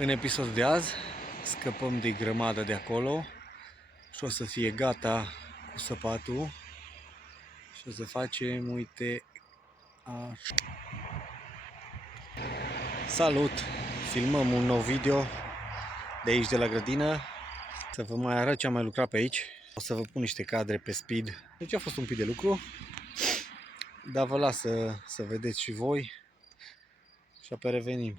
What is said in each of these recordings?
În episodul de azi scăpăm de grămada de acolo și o să fie gata cu săpatul și o să facem, uite, așa. Salut! Filmăm un nou video de aici de la grădină. Să vă mai arăt ce am mai lucrat pe aici. O să vă pun niște cadre pe speed. Deci a fost un pic de lucru, dar vă las să vedeți și voi și apoi revenim.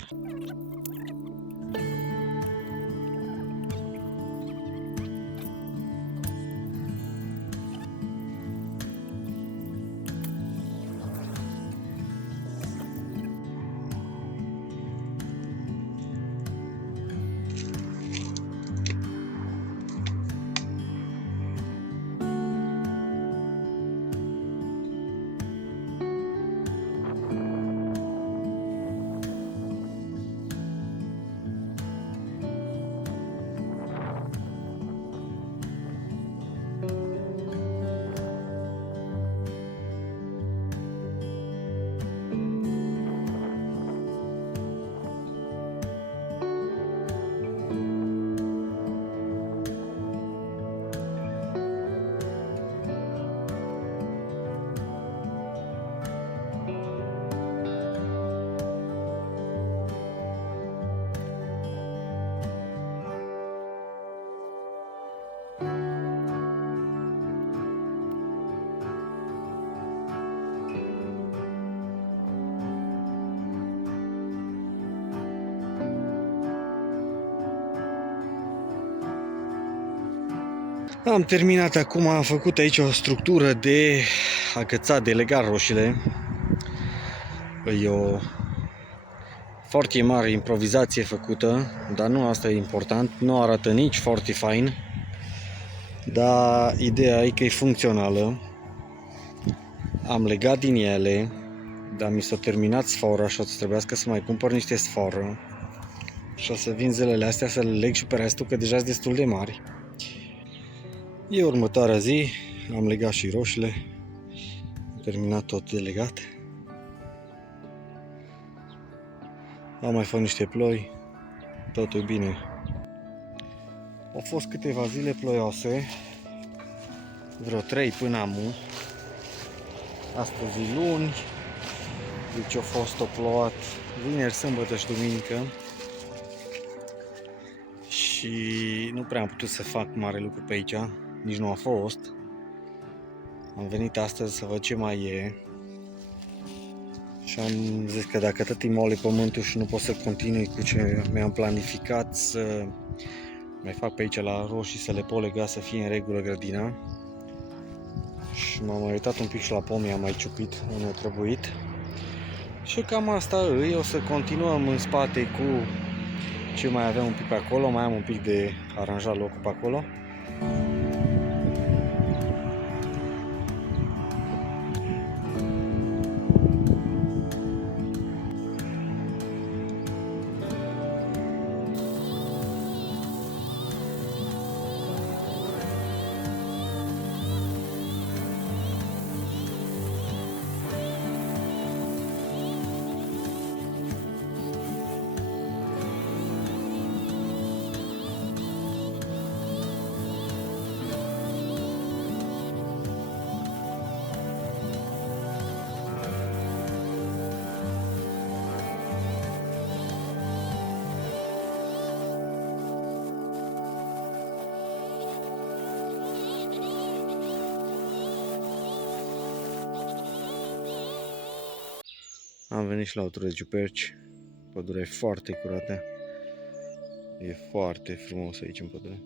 Am terminat acum, am făcut aici o structură de agățat, de legat roșiile. E o foarte mare improvizație făcută, dar nu asta e important, nu arată nici foarte fain, dar ideea e că e funcțională. Am legat din ele, dar mi s-a terminat sfora și o să trebuiască să mai cumpăr niște sforă și o să vin zilele astea să le leg și pe restul, că deja sunt destul de mari. E următoarea zi, am legat și roșiile, am terminat tot de legat. Am mai făcut niște ploi, totul bine. Au fost câteva zile ploioase, vreo 3 până amu. Astăzi e luni, deci a fost plouat vineri, sâmbătă și duminică. Și nu prea am putut să fac mare lucru pe aici, nici nu a fost. Am venit astăzi să văd ce mai e. Și am zis că dacă tot îi moale pământul și nu pot să continui cu ce mi-am planificat, să mai fac pe aici la roșii, să le pot lega, să fie în regulă grădina. Și m-am mai uitat un pic și la pomi, am mai ciupit unde a trebuit. Și cam asta îi, o să continuăm în spate cu ce mai avem un pic pe acolo, mai am un pic de aranjat locul pe acolo. Am venit și la o tură de ciuperci. Pădurea e foarte curată. E foarte frumos aici în pădure.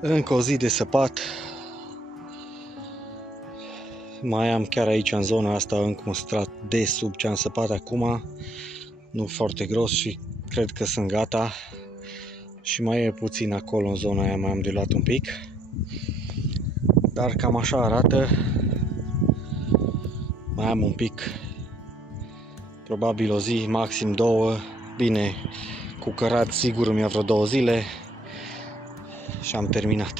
Încă o zi de săpat. Mai am chiar aici în zona asta încă un strat de sub ce am săpat acum. Nu foarte gros și cred că sunt gata. Și mai e puțin acolo în zona aia, mai am de luat un pic. Dar cam așa arată. Mai am un pic. Probabil o zi, maxim 2. Bine, cu cărat sigur îmi ia vreo 2 zile. Și am terminat.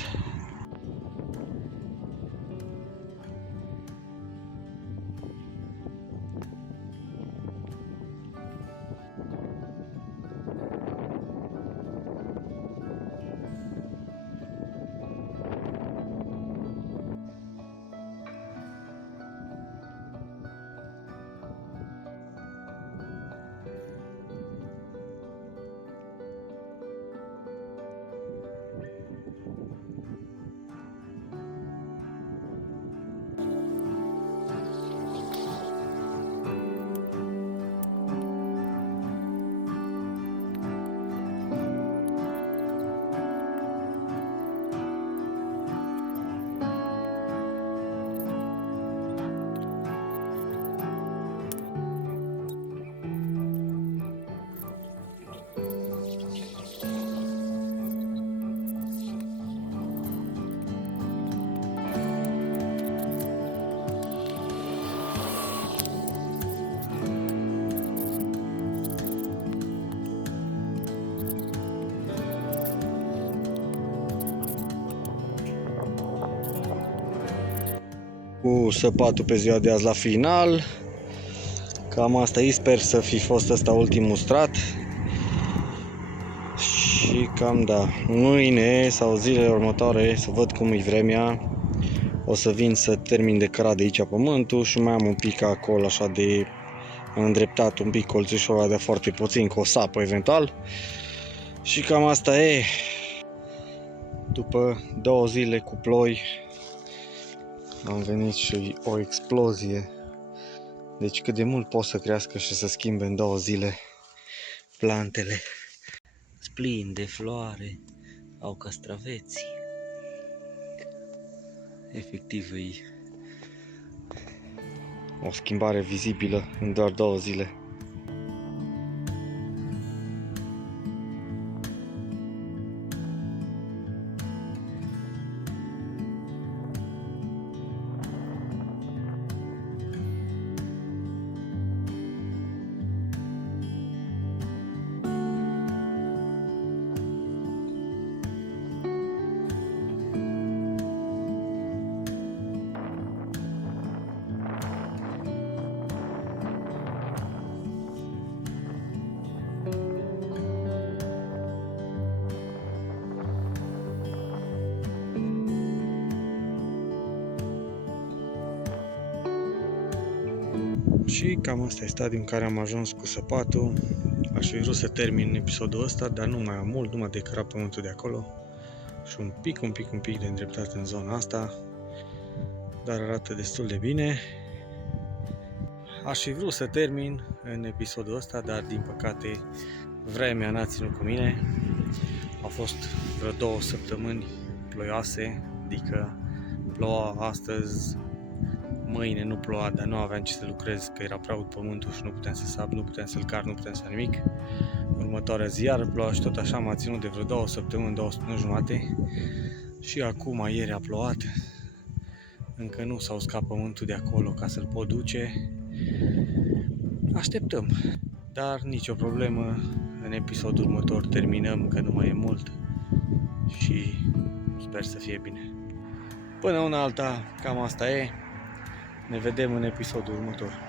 Cu săpatul pe ziua de azi la final. Cam asta e, sper să fi fost ăsta ultimul strat. Și cam da, mâine sau zilele următoare, să văd cum e vremea, o să vin să termin de cărat de aici pământul și mai am un pic acolo așa de îndreptat un pic colțișul de foarte puțin cu o sapă eventual. Și cam asta e. După 2 zile cu ploi am venit și o explozie. Deci cât de mult pot să crească și să schimbe în 2 zile plantele. Plin de floare, au castraveți. Efectiv e o schimbare vizibilă în doar 2 zile. Și cam asta e stadiul în care am ajuns cu săpatul. Aș fi vrut să termin episodul ăsta, dar nu mai am mult, numai de cărat pământul de acolo. Și un pic de îndreptat în zona asta. Dar arată destul de bine. Aș fi vrut să termin în episodul ăsta, dar din păcate vremea n-a ținut cu mine. Au fost vreo 2 săptămâni ploioase, adică ploua astăzi, mâine nu ploua, dar nu aveam ce să lucrez, că era prea ud pământul și nu puteam să sap, nu puteam să-l car, nu puteam să fac nimic. Următoarea zi iar ploua și tot așa m-a ținut de vreo 2 săptămâni, 2 săptămâni jumate. Și acum ieri a plouat. Încă nu s-a uscat pământul de acolo ca să-l pot duce. Așteptăm, dar nicio problemă. În episodul următor terminăm, că nu mai e mult. Și sper să fie bine. Până una alta, cam asta e. Ne vedem în episodul următor.